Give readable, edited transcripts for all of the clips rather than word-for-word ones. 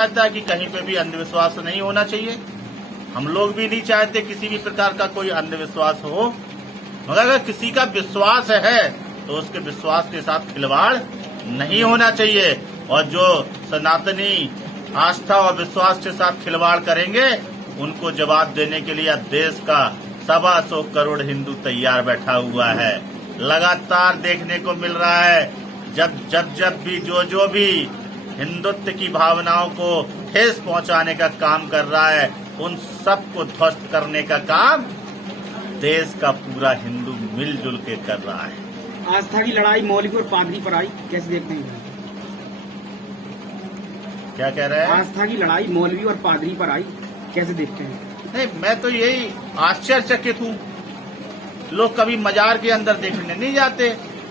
चाहता है कि कहीं पे भी अंधविश्वास नहीं होना चाहिए। हम लोग भी नहीं चाहते किसी भी प्रकार का कोई अंधविश्वास हो, मगर अगर किसी का विश्वास है तो उसके विश्वास के साथ खिलवाड़ नहीं होना चाहिए। और जो सनातनी आस्था और विश्वास के साथ खिलवाड़ करेंगे उनको जवाब देने के लिए देश का 125 करोड़ हिंदू तैयार बैठा हुआ है। लगातार देखने को मिल रहा है जब भी जो भी हिंदुत्व की भावनाओं को ठेस पहुंचाने का काम कर रहा है, उन सबको ध्वस्त करने का काम देश का पूरा हिंदू मिलजुल के कर रहा है। आस्था की लड़ाई मौलवी और पादरी पर आई, कैसे देखते हैं? क्या कह रहे हैं? आस्था की लड़ाई मौलवी और पादरी पर आई, कैसे देखते हैं? नहीं, मैं तो यही आश्चर्यचकित हूँ। लोग कभी मजार के अंदर देखने नहीं जाते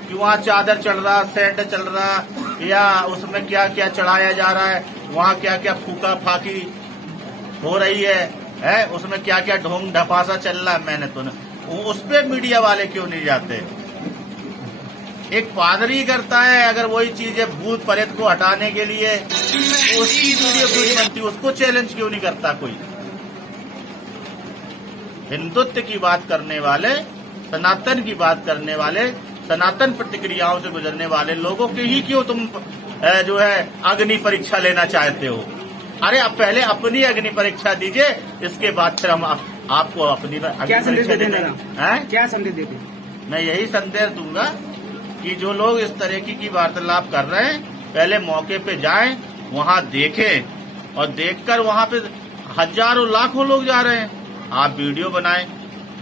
कि वहाँ चादर चढ़ रहा, सेंट चल रहा, या उसमें क्या क्या चढ़ाया जा रहा है, वहाँ क्या क्या फूका फाकी हो रही है, उसमें क्या क्या ढोंग ढपासा चल रहा है। मैंने तो उस पे मीडिया वाले क्यों नहीं जाते? एक पादरी करता है अगर वही चीज है भूत प्रेत को हटाने के लिए, उसकी वीडियो क्यों नहीं बनती? उसको चैलेंज क्यों नहीं करता कोई? हिंदुत्व की बात करने वाले, सनातन की बात करने वाले, सनातन प्रतिक्रियाओं से गुजरने वाले लोगों के ही क्यों तुम जो है अग्नि परीक्षा लेना चाहते हो? अरे अब पहले अपनी अग्नि परीक्षा दीजिए, इसके बाद फिर हम आपको अपनी क्या संदेश देते हैं? क्या संदेश देते? मैं यही संदेश दूंगा कि जो लोग इस तरह की वार्तालाप कर रहे हैं, पहले मौके पे जाएं, वहां देखें, और देखकर वहां पे हजारों लाखों लोग जा रहे हैं। आप वीडियो बनाएं,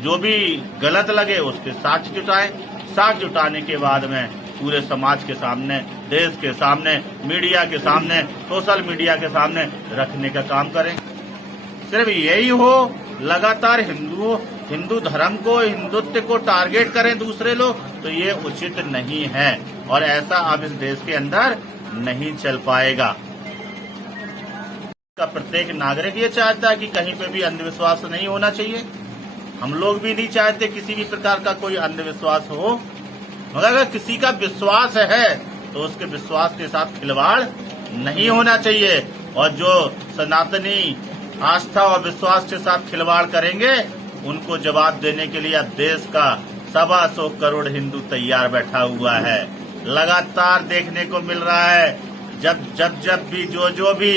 जो भी गलत लगे उसके साक्ष्य जुटाएं। साक्ष्य जुटाने के बाद में पूरे समाज के सामने, देश के सामने, मीडिया के सामने, सोशल मीडिया के सामने रखने का काम करें। सिर्फ यही हो, लगातार हिंदू धर्म को, हिंदुत्व को टारगेट करें दूसरे लोग, तो ये उचित नहीं है और ऐसा अब इस देश के अंदर नहीं चल पाएगा। का प्रत्येक नागरिक ये चाहता है कि कहीं पे भी अंधविश्वास नहीं होना चाहिए। हम लोग भी नहीं चाहते किसी भी प्रकार का कोई अंधविश्वास हो, मगर अगर किसी का विश्वास है तो उसके विश्वास के साथ खिलवाड़ नहीं होना चाहिए। और जो सनातनी आस्था और विश्वास के साथ खिलवाड़ करेंगे उनको जवाब देने के लिए देश का 125 करोड़ हिंदू तैयार बैठा हुआ है। लगातार देखने को मिल रहा है जब भी जो भी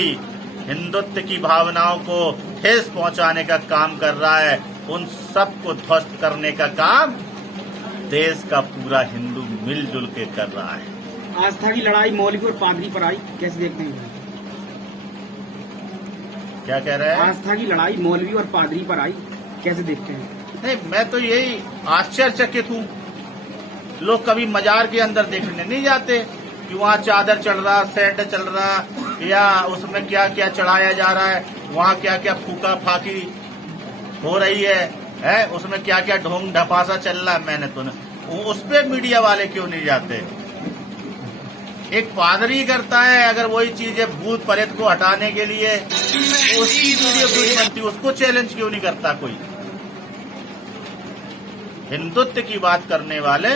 हिंदुत्व की भावनाओं को ठेस पहुंचाने का काम कर रहा है, उन सबको ध्वस्त करने का काम देश का पूरा हिंदू मिलजुल के कर रहा है। आस्था की लड़ाई मौलवी और पादरी पर आई, कैसे देखते हैं? क्या कह रहे हैं? आस्था की लड़ाई मौलवी और पादरी पर आई, कैसे देखते हैं? नहीं, मैं तो यही आश्चर्यचकित हूँ। लोग कभी मजार के अंदर देखने नहीं जाते कि वहाँ चादर चढ़ रहा, सेंट चल रहा, या उसमें क्या क्या चढ़ाया जा रहा है, वहाँ क्या क्या फूका फाकी हो रही है, उसमें क्या क्या ढोंग ढपासा चल रहा है। मैंने तो उस पे मीडिया वाले क्यों नहीं जाते? एक पादरी करता है अगर वही चीज है भूत प्रेत को हटाने के लिए, उसकी वीडियो क्यों नहीं बनती? उसको चैलेंज क्यों नहीं करता कोई? हिंदुत्व की बात करने वाले,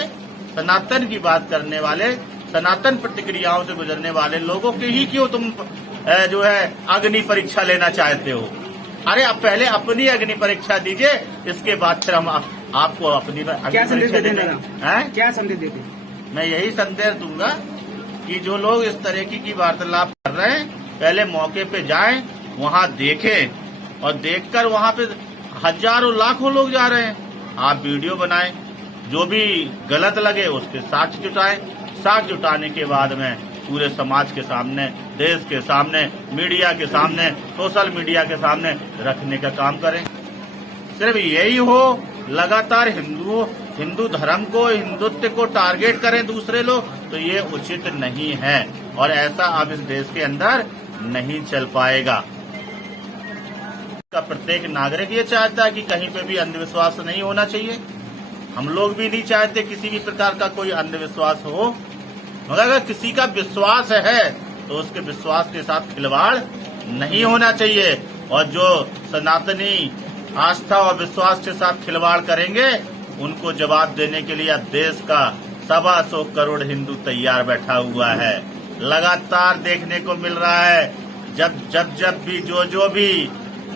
सनातन की बात करने वाले, सनातन प्रतिक्रियाओं से गुजरने वाले लोगों के ही क्यों तुम जो है अग्नि परीक्षा लेना चाहते हो? अरे अब पहले अपनी अग्नि परीक्षा दीजिए, इसके बाद फिर हम आपको अपनी क्या संदेश देते हैं? क्या संदेश देते? मैं यही संदेश दूंगा कि जो लोग इस तरह की वार्तालाप कर रहे हैं, पहले मौके पे जाएं, वहां देखें, और देखकर वहां पे हजारों लाखों लोग जा रहे हैं। आप वीडियो बनाएं, जो भी गलत लगे उसके साक्ष्य जुटाएं। साक्ष्य जुटाने के बाद में पूरे समाज के सामने, देश के सामने, मीडिया के सामने, सोशल मीडिया के सामने रखने का काम करें। सिर्फ यही हो, लगातार हिंदू धर्म को, हिंदुत्व को टारगेट करें दूसरे लोग, तो ये उचित नहीं है और ऐसा अब इस देश के अंदर नहीं चल पाएगा। का प्रत्येक नागरिक ये चाहता है कि कहीं पे भी अंधविश्वास नहीं होना चाहिए। हम लोग भी नहीं चाहते किसी भी प्रकार का कोई अंधविश्वास हो, मगर अगर किसी का विश्वास है तो उसके विश्वास के साथ खिलवाड़ नहीं होना चाहिए। और जो सनातनी आस्था और विश्वास के साथ खिलवाड़ करेंगे उनको जवाब देने के लिए देश का 125 करोड़ हिंदू तैयार बैठा हुआ है। लगातार देखने को मिल रहा है जब भी जो भी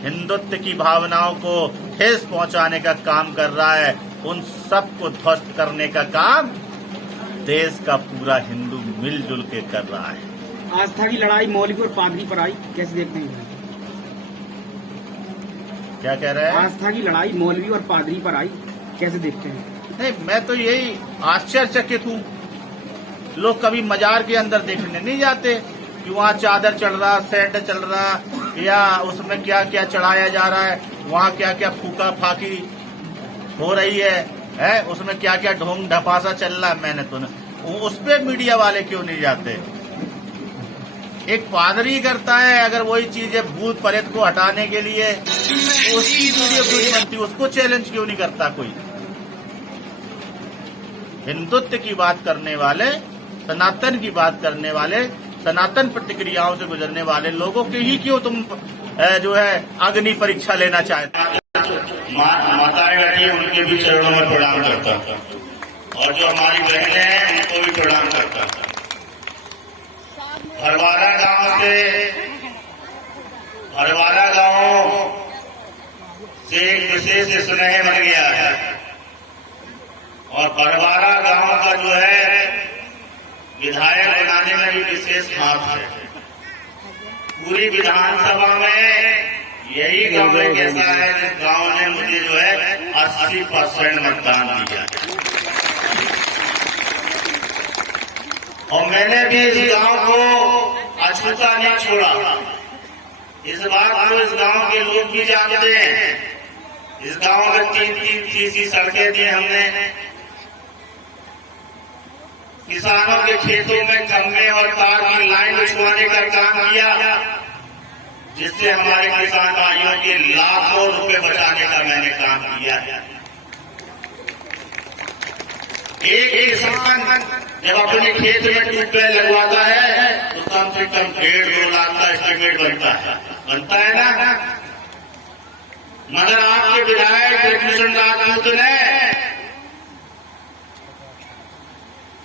हिंदुत्व की भावनाओं को ठेस पहुंचाने का काम कर रहा है, उन सबको ध्वस्त करने का काम देश का पूरा हिंदू मिलजुल के कर रहा है। आस्था की लड़ाई मौलवी और पादरी पर आई, कैसे देखते हैं? क्या कह रहे हैं? आस्था की लड़ाई मौलवी और पादरी पर आई, कैसे देखते हैं? नहीं, मैं तो यही आश्चर्यचकित हूँ। लोग कभी मजार के अंदर देखने नहीं जाते कि वहाँ चादर चढ़ रहा, सेंट चल रहा, या उसमें क्या क्या चढ़ाया जा रहा है, वहाँ क्या क्या फूका फाकी हो रही है, उसमें क्या क्या ढोंग ढपासा चल रहा है। मैंने तो उस पे मीडिया वाले क्यों नहीं जाते? एक पादरी करता है, अगर वही चीजें भूत प्रेत को हटाने के लिए उसकी वीडियो क्यों नहीं बनती, उसको चैलेंज क्यों नहीं करता कोई? हिंदुत्व की बात करने वाले, सनातन की बात करने वाले, सनातन प्रतिक्रियाओं से गुजरने वाले लोगों की ही क्यों तुम जो है अग्नि परीक्षा लेना चाहते? माताएं बैठी हैं, उनके भी चरणों में प्रणाम करता था, और जो हमारी बहनें हैं उनको भी प्रणाम करता था। हरवारा गांव से एक विशेष स्नेह बन गया है, और बरवारा गांव का जो है विधायक बनाने में भी विशेष हाथ है। पूरी विधानसभा में यही गांव एक ऐसा है जिस गांव ने मुझे जो है 80% मतदान दिया, और मैंने भी इस गांव को अछूता नहीं छोड़ा। इस बात को इस गांव के लोग भी जानते हैं। इस गांव में 3-3 सीसी सड़कें दी हमने, किसानों के खेतों में खंभे और तार की लाइन बिछवाने का काम किया, जिससे हमारे किसान भाइयों के लाखों रुपए बचाने का मैंने काम किया है। एक किसान जब अपने खेत में ट्यूबवेल लगवाता है तो कम से कम 1.5-2 लाख का एस्टीमेट बनता है ना। मगर आपके विधायक जगभूषण राजपूत ने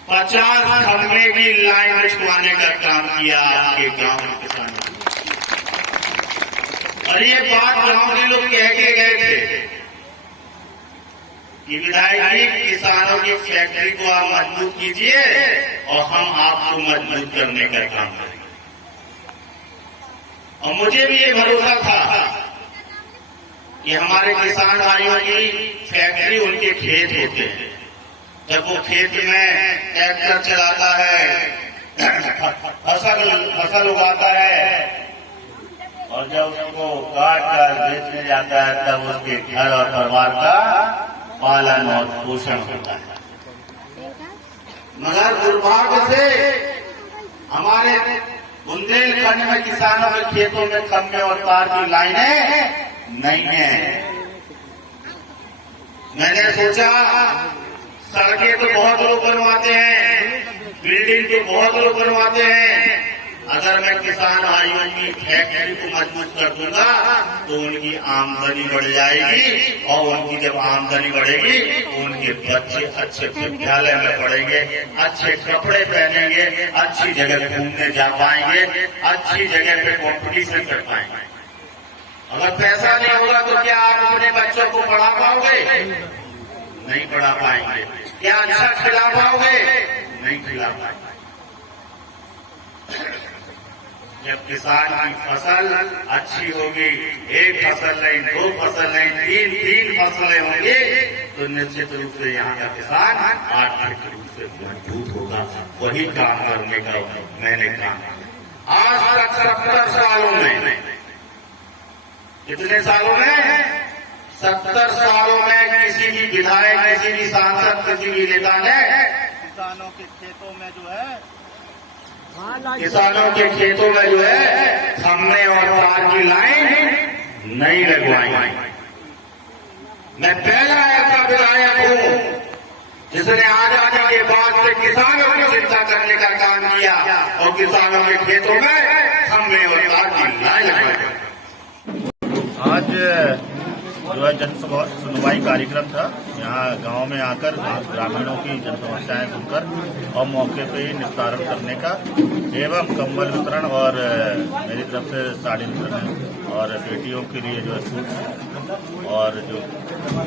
50 खंभे की लाइन बिछवाने का काम किया आपके गांव के किसानों। और ये बात गांव के लोग कह के गए थे कि विधायक जी, किसानों की फैक्ट्री को आप मजबूत कीजिए और हम आपको मजबूत करने का काम करेंगे। और मुझे भी ये भरोसा था कि हमारे किसान भाइयों की फैक्ट्री उनके खेत होते हैं। जब वो खेत में ट्रैक्टर चलाता है, फसल उगाता है, और जब उसको काट कर बेचने जाता है, तब उसके घर और परिवार का पालन और पोषण होता है। मगर दुर्भाग्य से हमारे बुंदेलखंड में किसानों के खेतों में खंभे और तार की लाइनें नहीं है। मैंने सोचा सड़कें तो बहुत लोग बनवाते हैं, बिल्डिंग तो बहुत लोग बनवाते हैं, अगर मैं किसान भाइयों की फैक्ट्री को मजबूत कर दूंगा तो उनकी आमदनी बढ़ जाएगी, और उनकी जब आमदनी बढ़ेगी तो उनके बच्चे अच्छे विद्यालय में पढ़ेंगे, अच्छे कपड़े पहनेंगे, अच्छी जगह घूमने जा पाएंगे, अच्छी जगह पे कॉम्पिटिशन कर पाएंगे। अगर पैसा नहीं होगा तो क्या आप अपने बच्चों को पढ़ा पाओगे? नहीं पढ़ा पाएंगे। क्या अच्छा खिला पाओगे? नहीं खिला पाएंगे। जब किसान की फसल अच्छी होगी, एक फसल नहीं, 2 फसल नहीं, 3 फसलें होंगी, तो निश्चित रूप से यहाँ का किसान आर्थिक रूप से मजबूत होगा। वही काम करने का मैंने काम किया। आज तक 70 सालों में, कितने सालों में? 70 सालों में किसी भी विधायक, किसी भी सांसद, किसी भी नेता ने किसानों के खेतों में जो है खंभे और तार की लाइन नहीं लगवाई। मैं पहला ऐसा विधायक हूं जिसने आजादी के बाद से किसानों की चिंता करने का काम किया और किसानों के खेतों में खंभे और तार की लाइन लगवाई। आज जो है जन सुनवाई कार्यक्रम था। यहाँ गांव में आकर ग्रामीणों की जन समस्याएं सुनकर और मौके पे ही निस्तारण करने का एवं कंबल वितरण और मेरी तरफ से साड़ी वितरण और बेटियों के लिए जो है सूट और जो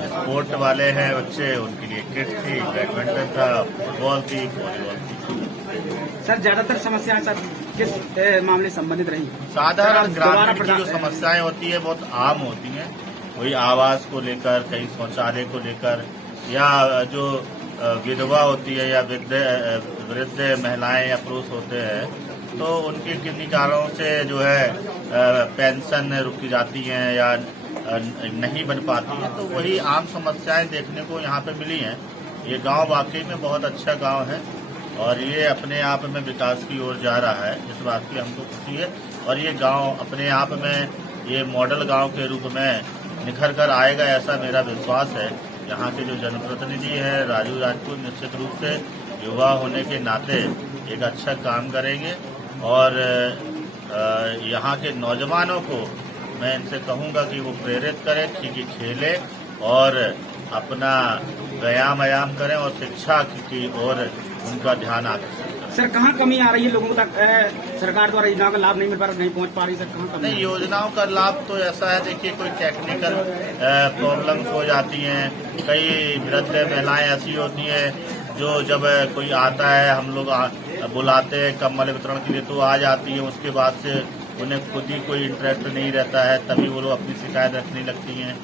स्पोर्ट वाले हैं बच्चे उनके लिए किट थी, बैडमिंटन था, फुटबॉल थी, वॉलीबॉल थी। सर ज्यादातर समस्याएं सर किस मामले संबंधित रही? साधारण ग्रामीण की जो समस्याएं होती है बहुत आम होती हैं। कोई आवास को लेकर, कहीं शौचालय को लेकर, या जो विधवा होती है या वृद्ध महिलाएं या पुरुष होते हैं तो उनके किन्हीं कारणों से जो है पेंशन रुकी जाती हैं या नहीं बन पाती है, तो वही आम समस्याएं देखने को यहाँ पे मिली हैं। ये गांव वाकई में बहुत अच्छा गांव है और ये अपने आप में विकास की ओर जा रहा है, इस बात की हमको खुशी है। और ये गांव अपने आप में ये मॉडल गांव के रूप में निखर कर आएगा, ऐसा मेरा विश्वास है। यहाँ के जो जनप्रतिनिधि हैं राजू राजपूत निश्चित रूप से युवा होने के नाते एक अच्छा काम करेंगे और यहाँ के नौजवानों को मैं इनसे कहूँगा कि वो प्रेरित करें कि खेलें और अपना व्यायाम करें और शिक्षा की ओर उनका ध्यान आकर्षित करें। सर कहाँ कमी आ रही है लोगों तक? सरकार द्वारा योजनाओं का लाभ नहीं मिल पा रहा, नहीं पहुँच पा रही, सर कहाँ कमी? नहीं, योजनाओं का लाभ तो ऐसा है, देखिए कोई टेक्निकल प्रॉब्लम्स हो जाती हैं। कई वृद्ध महिलाएं ऐसी होती हैं जो जब कोई आता है हम लोग बुलाते हैं कंबल वितरण के लिए तो आ जाती है, उसके बाद से उन्हें खुद ही कोई इंटरेस्ट नहीं रहता है, तभी वो लोग अपनी शिकायत रखने लगती हैं।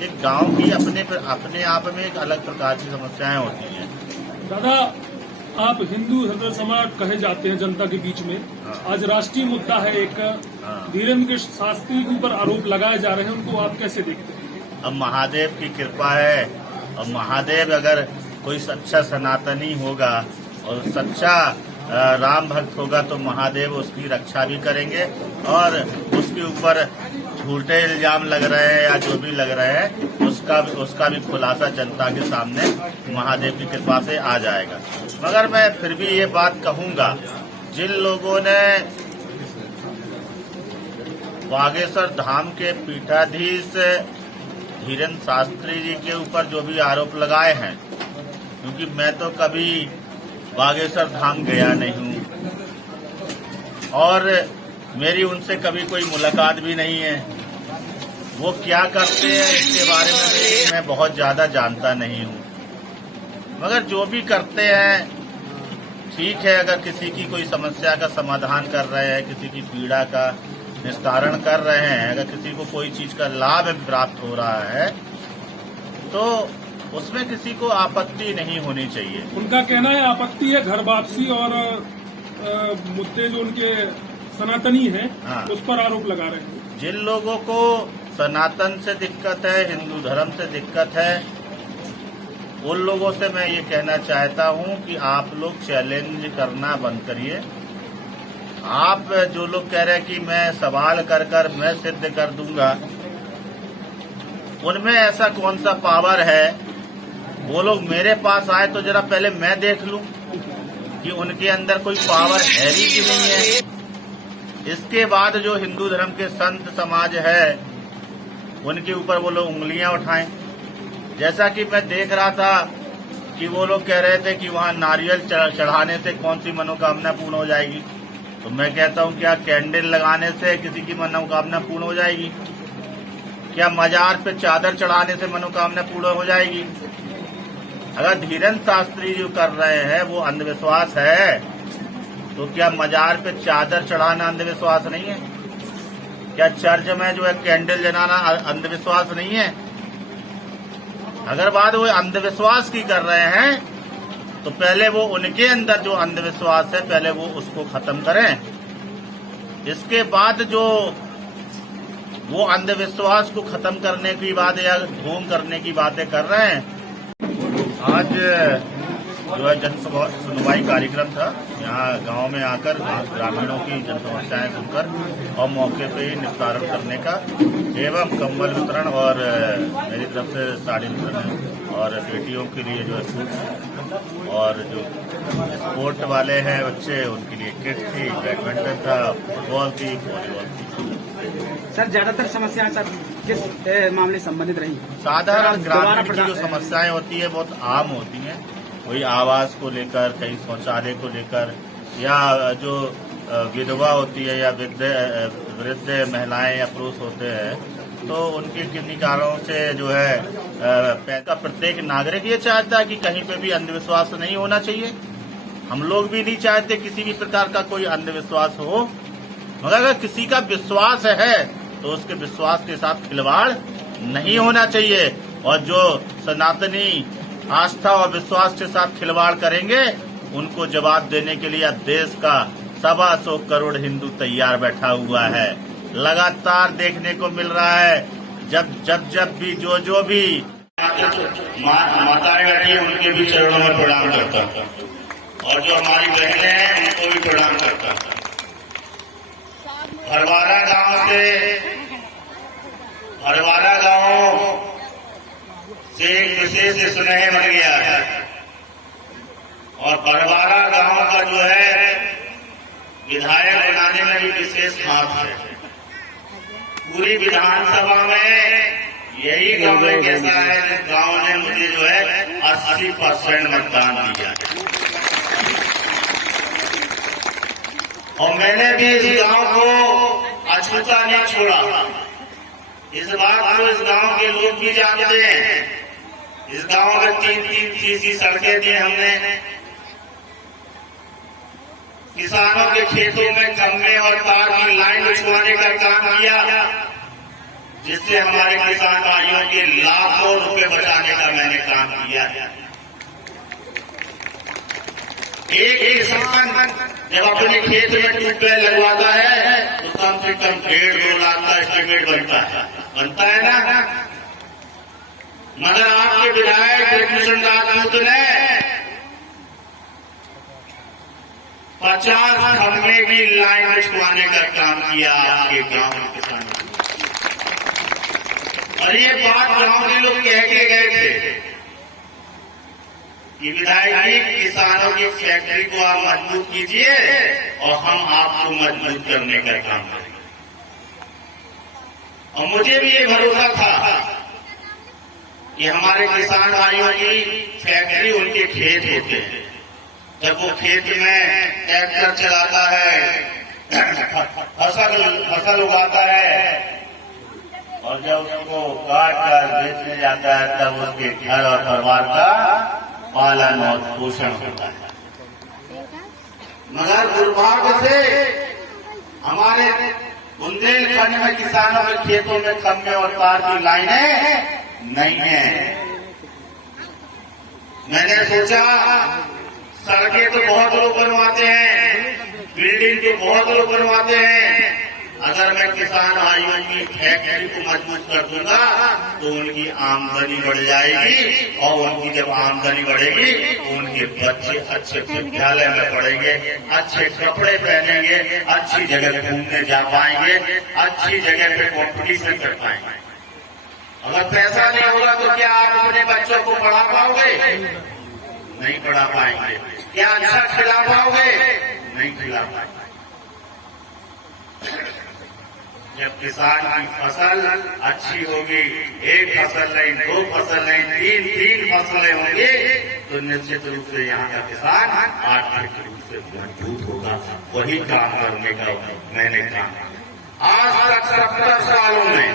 एक गांव की अपने आप में एक अलग प्रकार की समस्याएं होती हैं। दादा, आप हिंदू हृदय समाज कहे जाते हैं जनता के बीच में। आज राष्ट्रीय मुद्दा है एक, धीरेन्द्र शास्त्री के ऊपर आरोप लगाए जा रहे हैं, उनको आप कैसे देखते हैं? अब महादेव की कृपा है और महादेव अगर कोई सच्चा सनातनी होगा और सच्चा राम भक्त होगा तो महादेव उसकी रक्षा भी करेंगे और उसके ऊपर झूठे इल्जाम लग रहे हैं या जो भी लग रहे हैं उसका भी खुलासा जनता के सामने महादेव की कृपा से आ जाएगा। मगर मैं फिर भी ये बात कहूंगा, जिन लोगों ने बागेश्वर धाम के पीठाधीश धीरेन्द्र शास्त्री जी के ऊपर जो भी आरोप लगाए हैं, क्योंकि मैं तो कभी बागेश्वर धाम गया नहीं हूँ और मेरी उनसे कभी कोई मुलाकात भी नहीं है। वो क्या करते हैं इसके बारे में मैं बहुत ज्यादा जानता नहीं हूँ, मगर जो भी करते हैं ठीक है। अगर किसी की कोई समस्या का समाधान कर रहे हैं, किसी की पीड़ा का निस्तारण कर रहे हैं, अगर किसी को कोई चीज का लाभ प्राप्त हो रहा है तो उसमें किसी को आपत्ति नहीं होनी चाहिए। उनका कहना है आपत्ति है घर वापसी और मुद्दे जो उनके सनातनी हैं उस पर आरोप लगा रहे हैं। जिन लोगों को सनातन से दिक्कत है, हिंदू धर्म से दिक्कत है, उन लोगों से मैं ये कहना चाहता हूँ कि आप लोग चैलेंज करना बंद करिए। आप जो लोग कह रहे हैं कि मैं सवाल कर मैं सिद्ध कर दूंगा, उनमें ऐसा कौन सा पावर है? वो लोग मेरे पास आए तो जरा पहले मैं देख लूं कि उनके अंदर कोई पावर है भी कि नहीं है। इसके बाद जो हिंदू धर्म के संत समाज है उनके ऊपर वो लोग उंगलियां उठाएं। जैसा कि मैं देख रहा था कि वो लोग कह रहे थे कि वहां नारियल चढ़ाने से कौन सी मनोकामना पूर्ण हो जाएगी, तो मैं कहता हूं क्या कैंडल लगाने से किसी की मनोकामना पूर्ण हो जाएगी? क्या मजार पे चादर चढ़ाने से मनोकामना पूर्ण हो जाएगी? अगर धीरेन्द्र शास्त्री जो कर रहे हैं वो अंधविश्वास है तो क्या मजार पे चादर चढ़ाना अंधविश्वास नहीं है? क्या चर्च में जो है कैंडल जलाना अंधविश्वास नहीं है? अगर बात वो अंधविश्वास की कर रहे हैं तो पहले वो उनके अंदर जो अंधविश्वास है पहले वो उसको खत्म करें। इसके बाद जो वो अंधविश्वास को खत्म करने की बात या ढोंग करने की बातें कर रहे हैं। आज जो है जन सुनवाई कार्यक्रम था। यहाँ गांव में आकर ग्रामीणों की जन समस्याएं सुनकर और मौके पे ही निस्तारण करने का एवं कंबल वितरण और मेरी तरफ से साड़ी वितरण और बेटियों के लिए जो है सूट और जो स्पोर्ट वाले हैं बच्चे उनके लिए किट थी, बैडमिंटन था, फुटबॉल थी, वॉलीबॉल थी। सर ज्यादातर समस्याएं सर किस मामले से संबंधित रही? साधारण ग्रामीण की जो प्रधान- समस्याएं होती है बहुत आम होती हैं। कोई आवास को लेकर, कहीं शौचालय को लेकर, या जो विधवा होती है या वृद्ध महिलाएं या पुरुष होते हैं, तो उनके किन्हीं कारणों से जो है प्रत्येक नागरिक ये चाहता है कि कहीं पे भी अंधविश्वास नहीं होना चाहिए। हम लोग भी नहीं चाहते किसी भी प्रकार का कोई अंधविश्वास हो, मगर अगर किसी का विश्वास है तो उसके विश्वास के साथ खिलवाड़ नहीं होना चाहिए। और जो सनातनी आस्था और विश्वास के साथ खिलवाड़ करेंगे उनको जवाब देने के लिए देश का 125 करोड़ हिंदू तैयार बैठा हुआ है। लगातार देखने को मिल रहा है जब भी जो भी माताएं बैठी है उनके भी चरणों में प्रणाम करता था, और जो हमारी बहनें हैं उनको भी प्रणाम करता था। हरवारा गांव से एक विशेष स्नेह बन गया है, और हरवारा गांव का जो है विधायक बनाने में भी विशेष हाथ है। पूरी विधानसभा में यही गांव एक ऐसा है जिस गांव ने मुझे जो है 80% मतदान दिया, और मैंने भी इस गांव को अछूता नहीं छोड़ा। इस बात को इस गांव के लोग भी जानते हैं। इस गांव में 3-3 सीसी सड़कें दी हमने। किसानों के खेतों में खंभे और तार की लाइन बिछवाने का काम किया, जिससे हमारे किसान भाइयों के लाखों रुपए बचाने का मैंने काम किया। एक किसान जब अपने खेत में ट्यूबवेल लगवाता है तो कम से कम 1.5-2 लाख का एस्टीमेट बनता है ना। मगर आपके विधायक कृष्ण राजपूत ने 50 खंभे की लाइन बिछवाने का काम किया आपके गांव के किसानों। और ये बात गांव के लोग कह के गए थे कि विधायक जी किसानों की फैक्ट्री को आप मजबूत कीजिए और हम आपको मजबूत करने का काम करेंगे। और मुझे भी ये भरोसा था कि हमारे किसान भाइयों की फैक्ट्री उनके खेत होते हैं। जब वो खेत में ट्रैक्टर चलाता है, फसल उगाता है, और जब उसको काट कर बेचने जाता है तब उसके घर और परिवार का पालन और पोषण होता है। मगर दुर्भाग्य से हमारे बुंदेलखंड में किसानों के खेतों में खंभे और तार की लाइनें नहीं है। मैंने सोचा सड़कें तो बहुत लोग बनवाते हैं, बिल्डिंग तो बहुत लोग बनवाते हैं, अगर मैं किसान भाइयों की फैक्ट्री को मजबूत कर दूंगा तो उनकी आमदनी बढ़ जाएगी, और उनकी जब आमदनी बढ़ेगी तो उनके बच्चे अच्छे विद्यालय में पढ़ेंगे, अच्छे कपड़े पहनेंगे, अच्छी जगह घूमने जा पाएंगे, अच्छी जगह पे कॉम्पिटिशन कर पाएंगे। अगर पैसा नहीं होगा तो क्या आप अपने बच्चों को पढ़ा पाओगे? नहीं पढ़ा पाएंगे। क्या अच्छा खिला पाओगे? नहीं खिला पाएंगे। जब किसान की फसल अच्छी होगी, एक फसल नहीं, 2 फसल नहीं, 3 फसलें होंगी, तो निश्चित रूप से यहाँ का किसान आर्थिक रूप से मजबूत होगा। वही काम करने का मैंने कहा। आज तक 70 सालों में,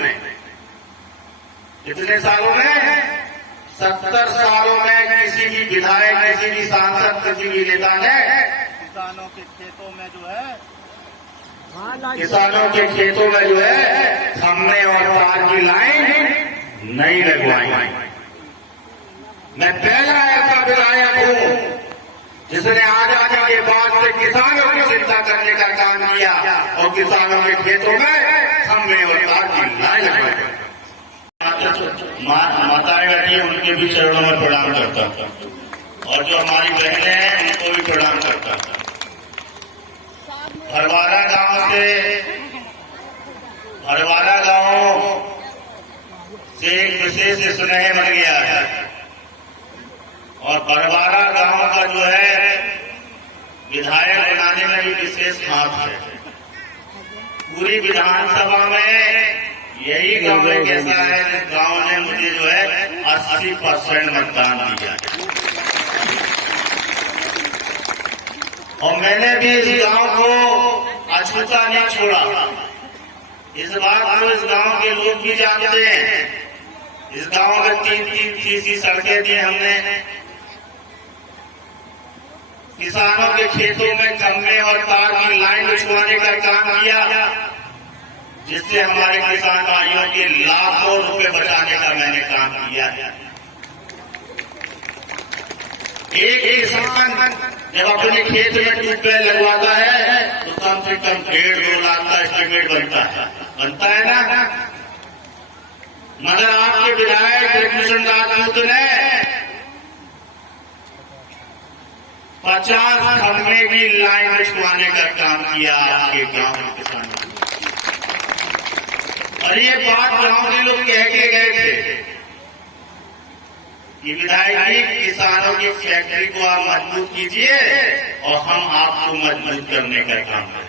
कितने सालों में? 70 सालों में किसी भी विधायक, किसी भी सांसद, किसी भी नेता ने किसानों के खेतों में जो है खंभे और तार की लाइन नहीं लगवाई। मैं पहला ऐसा विधायक हूं जिसने आजादी के बाद से किसानों की चिंता करने का काम किया और किसानों के खेतों में खंभे और तार की लाइन लगवाई। माताएं बैठी है उनके भी चरणों में प्रणाम करता था, और जो हमारी बहनें हैं उनको भी प्रणाम करता था। हरवारा गांव से एक विशेष स्नेह बन गया है, और हरवारा गांव का जो है विधायक बनाने में भी विशेष हाथ है। पूरी विधानसभा में यही गांव एक ऐसा है जिस गांव ने मुझे जो है 80% मतदान दिया और मैंने भी इस गांव को अछूता नहीं छोड़ा। इस बात को इस गांव के लोग भी जानते हैं। इस गांव में 3-3 सड़कें दी हमने, किसानों के खेतों में खंभे और तार की लाइन बिछवाने का काम किया, जिससे हमारे किसान भाइयों के लाखों रुपए बचाने का मैंने काम किया। एक किसान जब अपने खेत में ट्यूबवेल लगवाता है तो कम से कम 1.5-2 लाख का एस्टीमेट बनता है ना। मगर आपके विधायक कृष्ण राजपूत ने 50 खंभे की लाइन बिछवाने का काम किया आपके गांव के किसानों। और ये बात गांव के लोग कह के गए थे कि विधायक जी किसानों की फैक्ट्री को आप मजबूत कीजिए और हम आपको मजबूत करने का काम करें।